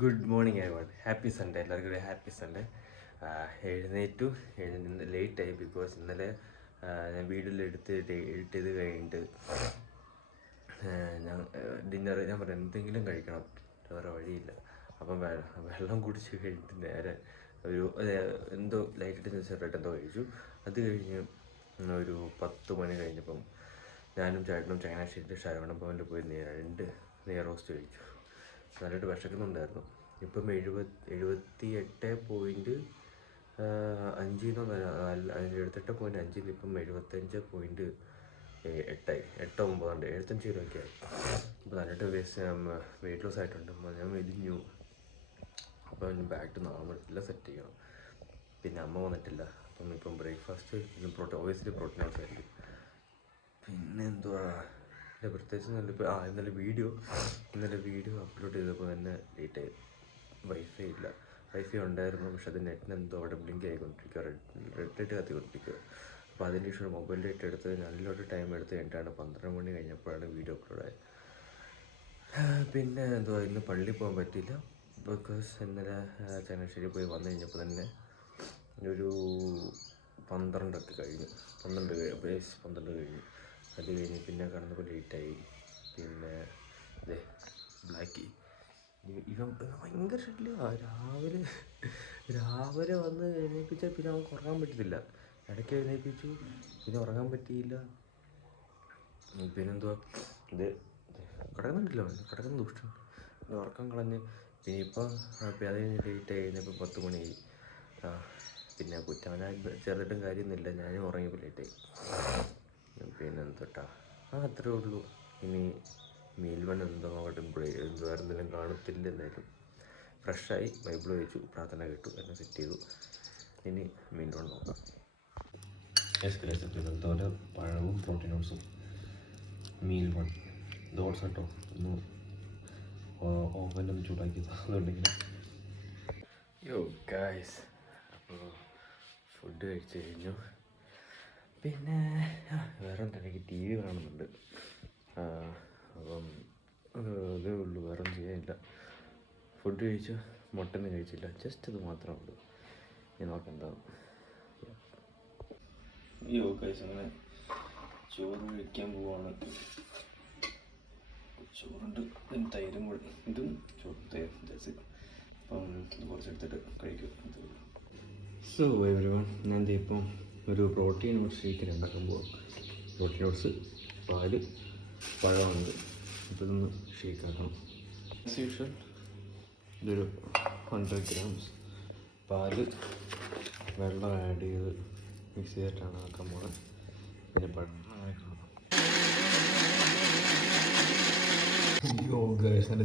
Good morning everyone. Happy Sunday. എല്ലാവർക്കും ഒരു happy Sunday. എഴുന്നേറ്റ് ലേറ്റായി ബിക്കോസ് ഇന്നലെ ഞാൻ വീട്ടിലെടുത്ത് എഡിറ്റ് ചെയ്ത് കഴിഞ്ഞിട്ട് ഞാൻ ഡിന്നർ ഞാൻ പറയാം എന്തെങ്കിലും കഴിക്കണം, വേറെ വഴിയില്ല. അപ്പം വെള്ളം കുടിച്ച് കഴിഞ്ഞിട്ട് നേരെ ഒരു എന്തോ ലൈറ്റായിട്ട് ചെറുതായിട്ട് എന്തോ കഴിച്ചു. അത് കഴിഞ്ഞ് ഒരു 10 മണി കഴിഞ്ഞപ്പം ഞാനും ചേട്ടനും ചങ്ങനാശ്ശേരിയിൽ ശരവണ ഭവനിൽ പോയി 2 നെയ് റോസ്റ്റ് കഴിച്ചു. നല്ലതായിട്ട് വിശക്കുന്നുണ്ടായിരുന്നു. ഇപ്പം 78.5 78.5 ഇപ്പം 75.8 8-9 75 കിലോയൊക്കെയായി. അപ്പോൾ നല്ലതായിട്ട് വെയിറ്റ് ലോസ് ആയിട്ടുണ്ട്. ഞാൻ മെലിഞ്ഞു. അപ്പോൾ ബാക്ക് ടു നോർമൽ എല്ലാം സെറ്റ് ചെയ്യണം. പിന്നെ അമ്മ വന്നിട്ടില്ല. അപ്പം ഇപ്പം ബ്രേക്ക്ഫാസ്റ്റ് ഒബിയസ്ലി പ്രോട്ടീൻ ഹൗസ് ആയിരിക്കും. പിന്നെ എന്തുവാ പ്രത്യേകിച്ച് ഇന്നലെ വീഡിയോ അപ്ലോഡ് ചെയ്തപ്പോൾ തന്നെ ലേറ്റായി. വൈഫൈ ഇല്ല. വൈഫൈ ഉണ്ടായിരുന്നു, പക്ഷെ അത് നെറ്റിന് എന്തോ അവിടെ ബ്ലിങ്ക് ആയിക്കൊണ്ടിരിക്കുക, റെഡ് ലൈറ്റ് കത്തിക്കൊണ്ടിരിക്കുക. അപ്പോൾ അതിൻ്റെ ഇഷ്യൂ മൊബൈൽ ഡേറ്റ് എടുത്ത് നല്ലൊരു ടൈം എടുത്ത് കഴിഞ്ഞിട്ടാണ് 12 മണി കഴിഞ്ഞപ്പോഴാണ് വീഡിയോ അപ്ലോഡായത്. പിന്നെ എന്തുവാ ഇന്ന് പള്ളിയിൽ പോകാൻ പറ്റിയില്ല ബിക്കോസ് ഇന്നലെ ചങ്ങനാശ്ശേരി പോയി വന്നു കഴിഞ്ഞപ്പോൾ തന്നെ ഒരു 12 കഴിഞ്ഞു. അത് കഴിഞ്ഞ് പിന്നെ കടന്നപ്പോൾ ലേറ്റായി. പിന്നെ അതെ ബ്ലാക്കി ഇവൻ ഭയങ്കര ഷട്ടിലാണ്. രാവിലെ വന്ന് എഴുന്നേൽപ്പിച്ചാൽ പിന്നെ അവർക്ക് ഉറങ്ങാൻ പറ്റത്തില്ല. ഇടയ്ക്ക് എഴുന്നേൽപ്പിച്ചു, പിന്നെ ഉറങ്ങാൻ പറ്റിയില്ല. പിന്നെന്തുവാ ഇത് കിടക്കുന്ന ദുഷ്ടം ഉറക്കം കളഞ്ഞ്. പിന്നെ ഇപ്പം അത് ലേറ്റ് ആയി കഴിഞ്ഞപ്പോൾ 10 മണിയായി. പിന്നെ കുറ്റവനായി ചെറുതായിട്ടും കാര്യമൊന്നുമില്ല, ഞാനും ഉറങ്ങിയപ്പോൾ ലേറ്റായി. പിന്നെ എന്തൊട്ടാ അത്രേ ഉള്ളൂ. ഇനി മീൽവൺ എന്തോ അങ്ങോട്ട് എന്തെങ്കിലും കാണത്തില്ല. എന്തായാലും ഫ്രഷായി, ബൈബിൾ വായിച്ചു, പ്രാർത്ഥന കേട്ടു, എല്ലാം സെറ്റ് ചെയ്തു. ഇനി മീൽവൺ നോക്കാം. എന്തോലെ പഴവും പ്രോട്ടീൻ ഓട്സും മീൽവൺ ദോട്സ് കേട്ടോ. ഒന്ന് ഓവനൊന്ന് ചൂടാക്കി അതുകൊണ്ടെങ്കിൽ ഗായ്സ്. അപ്പോൾ ഫുഡ് കഴിച്ച് കഴിഞ്ഞു. പിന്നെ വേറെ എന്താ, എനിക്ക് TV കാണുന്നുണ്ട്. അപ്പം അതേ ഉള്ളൂ, വേറെ ഒന്നും ചെയ്യാനില്ല. ഫുഡ് കഴിച്ചു, മുട്ടൊന്നും കഴിച്ചില്ല, ജസ്റ്റ് ഇത് മാത്രമേ ഉള്ളൂ. ഇനി നോക്കാം എന്താവും. ഗൈസ് അങ്ങനെ ചോറ് കഴിക്കാൻ പോവാണ്. ചോറുണ്ട്, തൈരും കൂടി, ഇതും ചോറും തൈരും ജസ്റ്റ്. അപ്പം കുറച്ചെടുത്തിട്ട് കഴിക്കും. സോ എവരിവൺ, ഞാൻ ഇപ്പം ഒരു പ്രോട്ടീൻ ഓട്സ് ഷേക്ക് ഉണ്ടാക്കാൻ പോവാം. പ്രോട്ടീൻ ഓട്സ്, പാല്, പഴമുണ്ട്. അപ്പോൾ ഇതൊന്ന് ഷേക്കാക്കണം. ആസ് യൂഷ്വൽ ഇതൊരു 100 grams പാല്, വെള്ളം ആഡ് ചെയ്ത് മിക്സ് ചെയ്തിട്ടാണ് ആക്കാൻ പോകുന്നത്. പിന്നെ പഴം നല്ല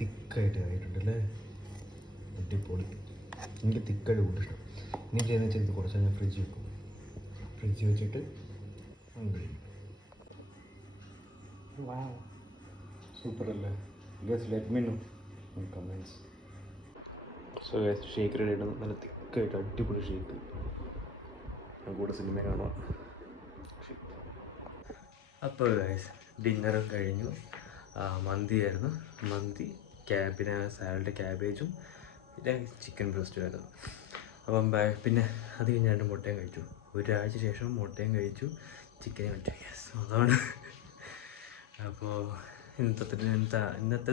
തിക്കായിട്ട് ആയിട്ടുണ്ടല്ലേ, അടിപൊളി. എനിക്ക് തിക്കായിട്ട് കൂടുതൽ ഇഷ്ടം. ഇനി ചെയ്യുന്ന വെച്ചാൽ ഇത് കുറച്ച് ഞാൻ ഫ്രിഡ്ജിൽ വെച്ചിട്ട് കഴിയും. സൂപ്പർ അല്ലേ? Guess let me know in comments. So guess shake ready ആയിട്ട് നല്ല തിക്കായിട്ട് അടിപൊളി ഷേക്ക്. ഞാൻ കൂടെ സിനിമ കാണാം. അപ്പോൾ ഗൈസ് ഡിന്നറും കഴിഞ്ഞു. മന്തിയായിരുന്നു. മന്തി, പിന്നെ സാലഡ്, ക്യാബേജും, പിന്നെ ചിക്കൻ ബ്രോസ്റ്റും ആയിരുന്നു. അപ്പം പിന്നെ അത് കഴിഞ്ഞാണ്ട് മുട്ടയും കഴിച്ചു. ഒരാഴ്ച ശേഷം മുട്ടയും കഴിച്ചു, ചിക്കനും കഴിച്ചു. യെസ്, അതാണ്. അപ്പോൾ ഇന്നത്തെ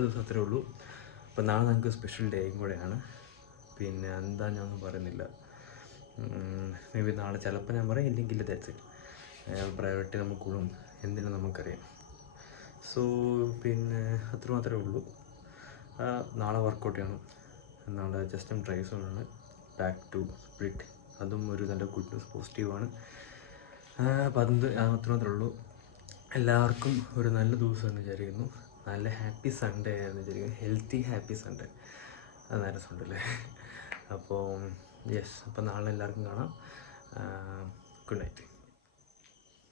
ദിവസം അത്രേ ഉള്ളൂ. അപ്പോൾ നാളെ നമുക്ക് സ്പെഷ്യൽ ഡേയും കൂടെയാണ്. പിന്നെ എന്താ ഞാനൊന്നും പറയുന്നില്ല. മേ ബി നാളെ ചിലപ്പോൾ ഞാൻ പറയും, ഇല്ലെങ്കിൽ ദാറ്റ്സ് ഇറ്റ്. പ്രയോറിറ്റി നമുക്കുള്ളും എന്തിനും നമുക്കറിയാം. സോ പിന്നെ അത്രമാത്രമേ ഉള്ളൂ. നാളെ വർക്കൗട്ട് ചെയ്യണം. നാളെ ജസ്റ്റ് ട്രൈസോണാണ്, ബാക്ക് ടു സ്പ്ലിറ്റ്. അതും ഒരു നല്ല ഗുഡ് ന്യൂസ്, പോസിറ്റീവാണ്. അപ്പം അത് മാത്രമേ ഉള്ളൂ. എല്ലാവർക്കും ഒരു നല്ല ദിവസം എന്ന് വിചാരിക്കുന്നു. നല്ല ഹാപ്പി സൺഡേ എന്ന് വിചാരിക്കുന്നു. ഹെൽത്തി ഹാപ്പി സൺഡേ, അത് നല്ല സൺഡേ. അപ്പോൾ യെസ്, അപ്പോൾ നാളെ എല്ലാവർക്കും കാണാം. Good night.